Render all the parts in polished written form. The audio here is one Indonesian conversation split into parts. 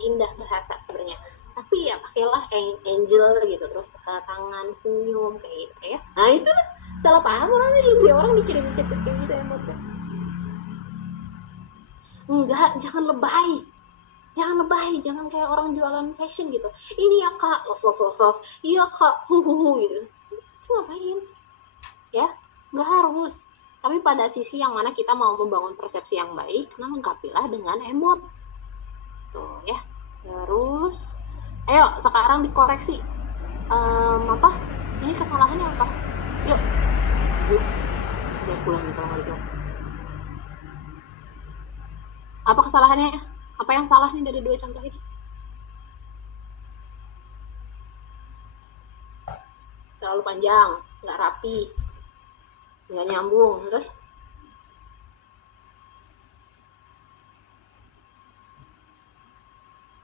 indah bahasa sebenarnya. Tapi ya pakailah angel gitu, terus tangan senyum kayak gitu ya. Nah itu lah salah paham orangnya, jadi orang dikirim chat kayak gitu emotnya. Enggak, jangan lebay. Jangan lebay, jangan kayak orang jualan fashion gitu. Ini ya kak, love love love love. Iya kak, hu gitu. Itu ngapain? Ya, nggak harus. Tapi pada sisi yang mana kita mau membangun persepsi yang baik, karena lengkapilah dengan emot. Tuh ya. Terus, ayo sekarang dikoreksi. Apa? Ini kesalahannya apa? Yuk, yuk. Saya pulang nih kalau nggak dijawab. Apa kesalahannya? Apa yang salah nih dari dua contoh ini? Terlalu panjang, nggak rapi, nggak nyambung. Terus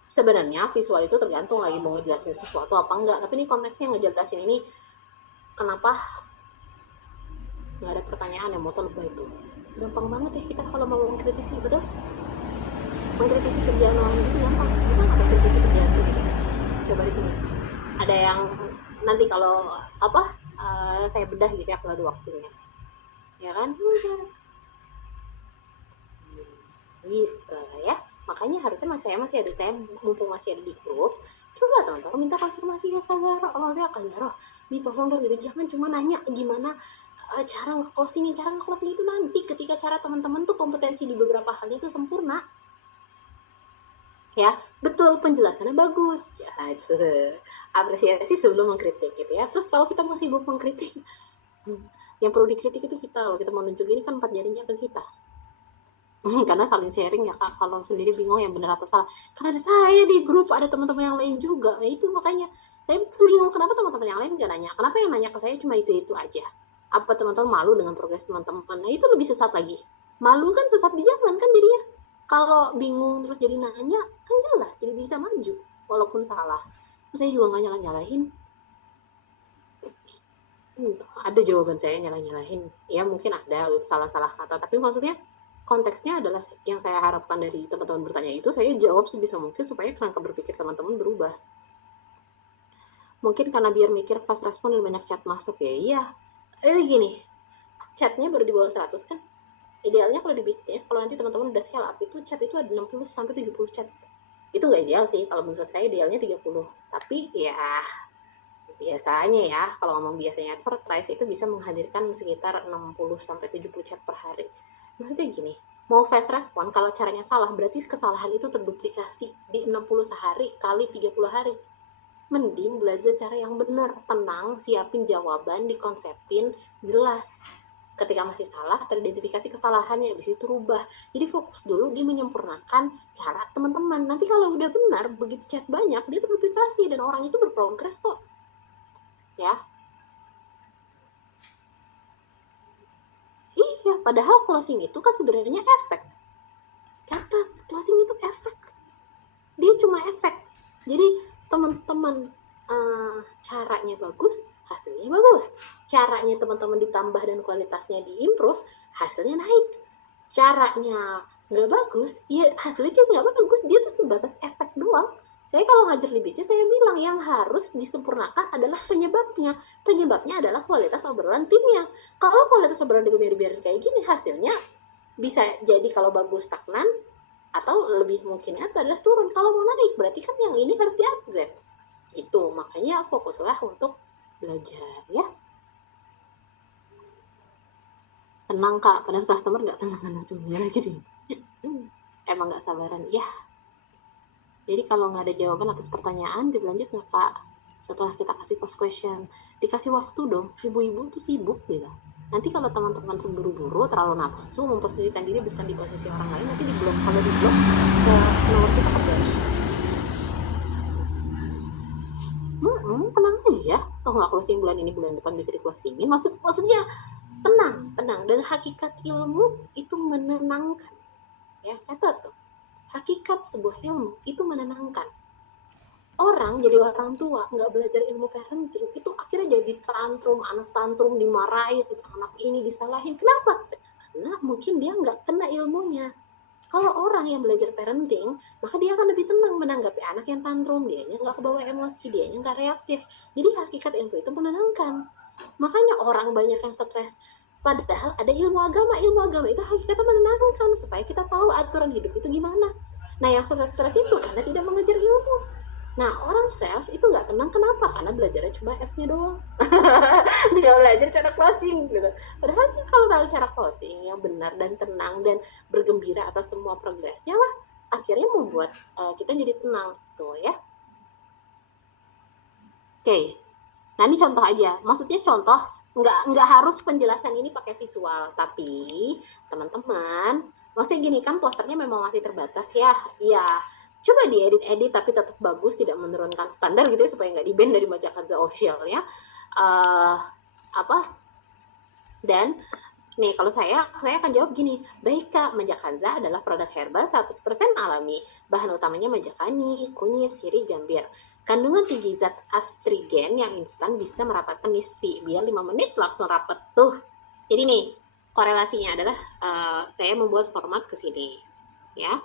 sebenarnya visual itu tergantung lagi mau ngejelasin sesuatu apa enggak, tapi ini konteksnya ngejelasin ini kenapa nggak ada pertanyaan yang mau lebay itu. Gampang banget ya kita kalau mau mengkritisi, betul? Mengkritisi kerjaan orang itu gampang. Bisa nggak mengkritisi kerjaan sendiri? Coba di sini. Ada yang nanti kalau apa saya bedah gitu ya kalau ada waktunya. Ya kan? Gitu ya. Makanya harusnya masih ada, saya mumpung masih ada di grup, coba teman-teman minta konfirmasi ke Kak Zaro. Kalau saya Kak Zaro, nih tolong dong gitu, jangan cuma nanya gimana cara nge-closing itu nanti ketika cara teman-teman tuh kompetensi di beberapa hal itu sempurna. Ya, betul, penjelasannya bagus. Ya, itu apresiasi sebelum mengkritik gitu ya. Terus kalau kita mau sibuk mengkritik, yang perlu dikritik itu kita. Kalau kita mau nunjuk ini kan 4 jarinya ke kita. Karena saling sharing ya kak, kalau sendiri bingung yang benar atau salah, karena ada saya di grup, ada teman-teman yang lain juga. Nah, itu makanya saya bingung kenapa teman-teman yang lain nggak nanya, kenapa yang nanya ke saya cuma itu aja. Apa teman-teman malu dengan progres teman-teman? Nah itu lebih sesat lagi, malu kan sesat di jalan kan jadinya. Kalau bingung terus jadi nanya kan jelas jadi bisa maju walaupun salah. Saya juga nggak nyalahin. Ada jawaban saya nyalahin ya, mungkin ada salah-salah kata, tapi maksudnya konteksnya adalah yang saya harapkan dari teman-teman bertanya itu saya jawab sebisa mungkin supaya kerangka berpikir teman-teman berubah. Mungkin karena biar mikir fast respon dan banyak chat masuk ya. Iya, gini, chatnya baru di bawah 100 kan. Idealnya kalau di bisnis, kalau nanti teman-teman udah scale up, itu chat itu ada 60 sampai 70 chat. Itu nggak ideal sih, kalau menurut saya idealnya 30. Tapi ya biasanya ya, kalau ngomong biasanya advertise itu bisa menghadirkan sekitar 60 sampai 70 chat per hari. Maksudnya gini, mau fast respon kalau caranya salah berarti kesalahan itu terduplikasi di 60 sehari kali 30 hari. Mending belajar cara yang benar, tenang, siapin jawaban, dikonsepin, jelas. Ketika masih salah, teridentifikasi kesalahannya, habis itu rubah. Jadi fokus dulu di menyempurnakan cara teman-teman. Nanti kalau udah benar, begitu chat banyak, dia terduplikasi dan orang itu berprogres kok. Ya, iya, padahal closing itu kan sebenarnya efek. Catat, closing itu efek. Dia cuma efek. Jadi teman-teman caranya bagus, hasilnya bagus. Caranya teman-teman ditambah dan kualitasnya diimprove, hasilnya naik. Caranya nggak bagus, ya hasilnya juga nggak bagus. Dia tuh sebatas efek doang. Saya kalau ngajar di bisnis, saya bilang yang harus disempurnakan adalah penyebabnya. Penyebabnya adalah kualitas obrolan timnya. Kalau kualitas obrolan timnya dibiarin kayak gini, hasilnya bisa jadi kalau bagus stagnan, atau lebih mungkinnya adalah turun. Kalau mau naik, berarti kan yang ini harus di-upgrade. Itu, makanya fokuslah untuk belajar ya. Tenang kak, padahal customer nggak tenang sebenarnya lagi nih. Emang nggak sabaran ya. Jadi kalau nggak ada jawaban atas pertanyaan, dilanjut nggak kak? Setelah kita kasih first question, dikasih waktu dong. Ibu-ibu tuh sibuk gitu. Nanti kalau teman-teman terburu-buru, terlalu nafsu, memposisikan diri bukan di posisi orang lain, nanti diblok. Kalau diblok, ke nomor kita kembali. Tenang aja. Toh nggak closing bulan ini, bulan depan bisa di closingin. Maksudnya tenang, tenang. Dan hakikat ilmu itu menenangkan. Ya, catat tuh. Hakikat sebuah ilmu itu menenangkan. Orang jadi orang tua nggak belajar ilmu parenting itu akhirnya jadi tantrum, anak tantrum dimarahin, anak ini disalahin. Kenapa? Karena mungkin dia nggak kena ilmunya. Kalau orang yang belajar parenting, maka dia akan lebih tenang menanggapi anak yang tantrum, dianya nggak kebawa emosi, dianya nggak reaktif. Jadi hakikat info itu menenangkan. Makanya orang banyak yang stres. Padahal ada ilmu agama itu hakikatnya menenangkan supaya kita tahu aturan hidup itu gimana. Nah yang stres-stres itu karena tidak mengejar ilmu. Nah orang sales itu nggak tenang kenapa? Karena belajarnya cuma F-nya doang. Nggak belajar cara closing gitu. Padahal kalau tahu cara closing yang benar dan tenang dan bergembira atas semua progresnya lah, akhirnya membuat kita jadi tenang tuh ya. Oke, nah ini contoh aja. Maksudnya contoh nggak harus penjelasan ini pakai visual, tapi teman-teman, maksudnya gini kan posternya memang masih terbatas ya. Iya, coba diedit-edit tapi tetap bagus, tidak menurunkan standar gitu ya supaya nggak di-ban dari Majakanza Official ya. Apa dan nih kalau saya akan jawab gini, baik Kak, Majakanza adalah produk herbal 100% alami. Bahan utamanya majakani, kunyit, sirih, jambir. Kandungan tinggi zat astrigen yang instan bisa merapatkan misfi. Biar 5 menit langsung rapet tuh. Jadi nih, korelasinya adalah saya membuat format ke sini. Ya.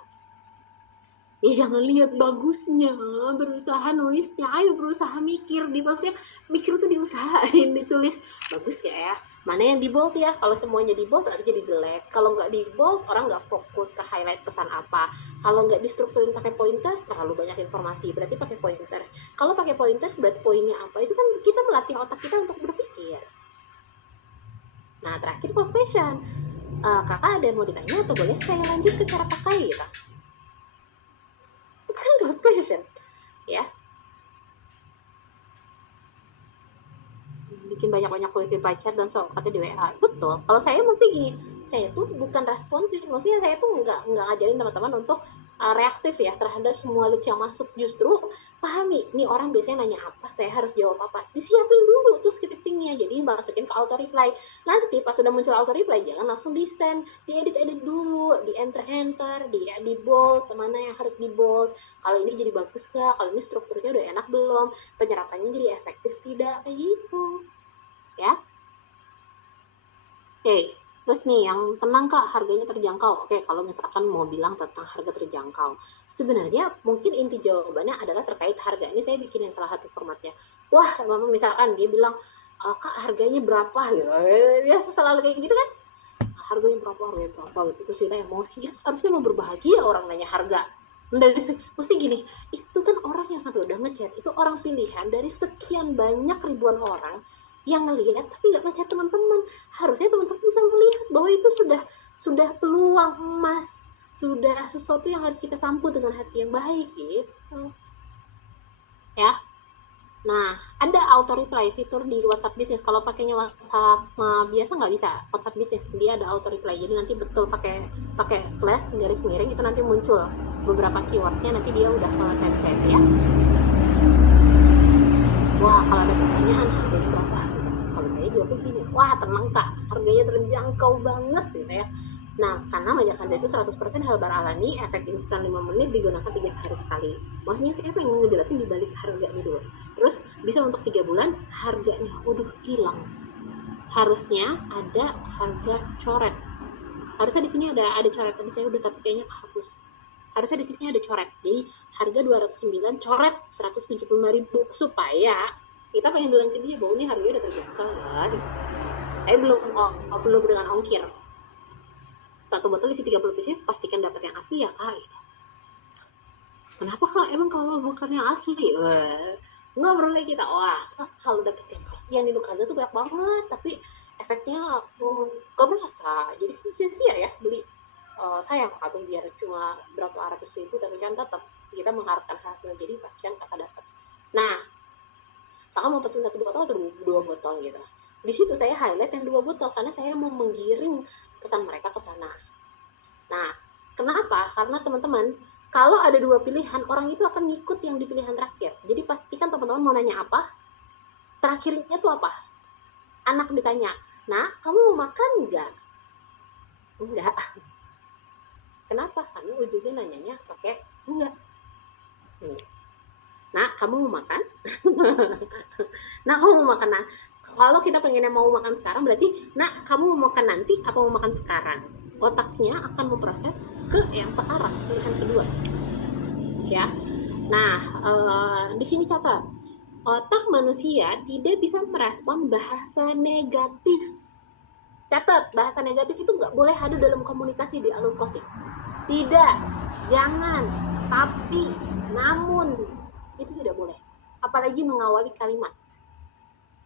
Ya jangan lihat bagusnya, berusaha nulisnya, ayo berusaha mikir, di bagusnya mikir tuh diusahain ditulis bagus gak ya, mana yang di bold ya, kalau semuanya di bold jadi jelek, kalau nggak di bold orang nggak fokus ke highlight pesan apa, kalau nggak distrukturin pakai pointers terlalu banyak informasi, berarti pakai pointers, kalau pakai pointers berarti poinnya apa, itu kan kita melatih otak kita untuk berpikir. Nah terakhir post question, kakak ada yang mau ditanya atau boleh saya lanjut ke cara pakai gitu? Kan close question ya, bikin banyak-banyak reply chat dan shortcutnya di WA. Betul, kalau saya mesti gini, saya tuh bukan responsif, maksudnya saya tuh nggak ngajarin teman-teman untuk reaktif ya terhadap semua leads yang masuk, justru pahami nih orang biasanya nanya apa, saya harus jawab apa, disiapin dulu tuh scriptingnya, jadi masukin ke auto reply, nanti pas sudah muncul auto reply jangan langsung di send, diedit dulu, di enter di bold, mana yang harus di bold, kalau ini jadi bagus gak, kalau ini strukturnya udah enak belum, penyerapannya jadi efektif tidak, kayak gitu ya. Oke, terus nih yang tenang Kak, harganya terjangkau. Oke, kalau misalkan mau bilang tentang harga terjangkau, sebenarnya mungkin inti jawabannya adalah terkait harga. Ini saya bikinin salah satu formatnya. Wah, misalkan dia bilang, Kak harganya berapa gitu. Biasa selalu kayak gitu kan. Harganya berapa gitu. Terus kita emosi, harusnya mau berbahagia orang nanya harga. Dari mesti gini, itu kan orang yang sampai udah ngechat, itu orang pilihan dari sekian banyak ribuan orang yang ngelihat tapi nggak ngechat teman-teman. Harusnya teman-teman bisa melihat bahwa itu sudah peluang emas, sudah sesuatu yang harus kita sambut dengan hati yang baik gitu ya. Nah, ada auto reply fitur di WhatsApp Business. Kalau pakainya WhatsApp biasa nggak bisa. WhatsApp Business dia ada auto reply. Jadi nanti betul pakai slash garis miring itu nanti muncul beberapa keywordnya, nanti dia udah ke template ya. Wah, kalau ada pertanyaan harganya berapa gitu. Kalau saya jawabnya gini, wah tenang Kak, harganya terjangkau banget gitu ya. Nah, karena Majakanza itu 100% herbal alami, efek instan 5 menit digunakan 3 hari sekali. Maksudnya saya pengen ngejelasin di balik harganya dulu. Terus bisa untuk 3 bulan, harganya waduh hilang. Harusnya ada harga coret. Harusnya di sini ada coret, tapi saya udah tapi kayaknya hapus. Harusnya di sini ada coret. Jadi harga 209 coret 175.000 supaya kita pengen bilang ke dia bahwa ini harganya udah terjangkau ya. Belum dengan ongkir. Satu botol isi 30 pieces, pastikan dapat yang asli ya Kak gitu. Kenapa Kak? Emang kalau bukan yang asli? Nggak perlu kayak kita. Wah, kalau dapet yang asli yang di Majakanza tuh banyak banget, tapi efeknya gak berasa. Jadi kan sia-sia ya beli. Sayang atau biar cuma berapa ratus ribu tapi kan tetap kita mengharapkan hasil, jadi pastikan kakak dapat. Nah kakak mau pesen 1 botol atau 2 botol gitu, di situ saya highlight yang 2 botol karena saya mau menggiring pesan mereka ke sana. Nah kenapa, karena teman-teman kalau ada 2 pilihan orang itu akan ngikut yang di pilihan terakhir, jadi pastikan teman-teman mau nanya apa, terakhirnya tuh apa, anak ditanya, nah kamu mau makan enggak. Kenapa? Karena ujungnya nanyanya pakai enggak. Nah, kamu mau makan? Nah, kamu mau makan? Nah, kalau kita pengennya mau makan sekarang berarti, nah, kamu mau makan nanti apa mau makan sekarang? otaknya akan memproses ke yang sekarang, pilihan kedua. Ya. Nah, di sini catat, otak manusia tidak bisa merespon bahasa negatif. Catat, bahasa negatif itu nggak boleh ada dalam komunikasi di alur kosik. Tidak, jangan, tapi, namun, itu tidak boleh. Apalagi mengawali kalimat.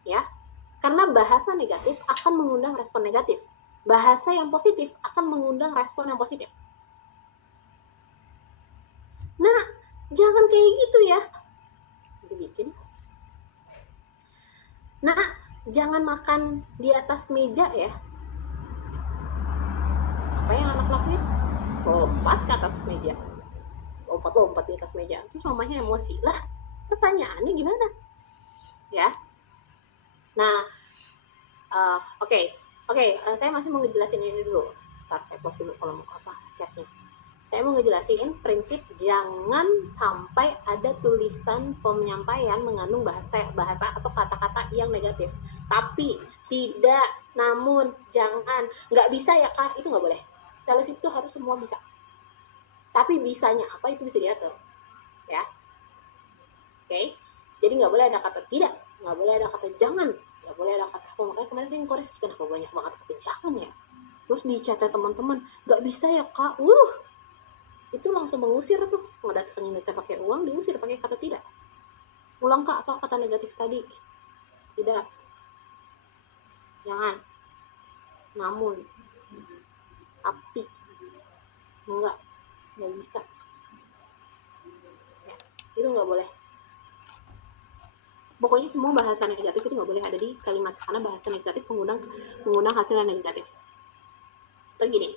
Ya, karena bahasa negatif akan mengundang respon negatif. Bahasa yang positif akan mengundang respon yang positif. Nah, jangan kayak gitu ya. Dibikin. Nah, jangan makan di atas meja ya. Apa yang anak lakuin? Lompat ke atas meja. Lompat di atas meja. Terus mamanya emosi. Lah, pertanyaannya gimana? Ya. Nah, oke. Saya masih mau ngejelasin ini dulu. Ntar saya post dulu kalau mau apa chatnya. Saya mau ngejelasin prinsip jangan sampai ada tulisan penyampaian mengandung bahasa atau kata-kata yang negatif. Tapi, tidak, namun, jangan, nggak bisa ya kak, itu nggak boleh. Sales itu harus semua bisa. Tapi bisanya apa itu bisa diatur. Ya. Oke? Jadi nggak boleh ada kata tidak, nggak boleh ada kata jangan, nggak boleh ada kata apa. Makanya kemarin saya koreksi kenapa banyak banget kata jangan ya. Terus di chatnya teman-teman, nggak bisa ya kak, itu langsung mengusir tuh, ngedatengin saya pakai uang, diusir pakai kata tidak. Ulang kak, apa kata negatif tadi? Tidak, jangan, namun, tapi, nggak bisa ya, itu nggak boleh. Pokoknya semua bahasa negatif itu nggak boleh ada di kalimat, karena bahasa negatif mengundang hasil yang negatif. Atau gini,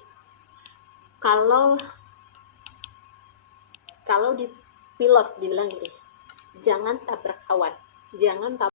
kalau di pilot dibilang gini, jangan tabrak kawan, jangan tabrak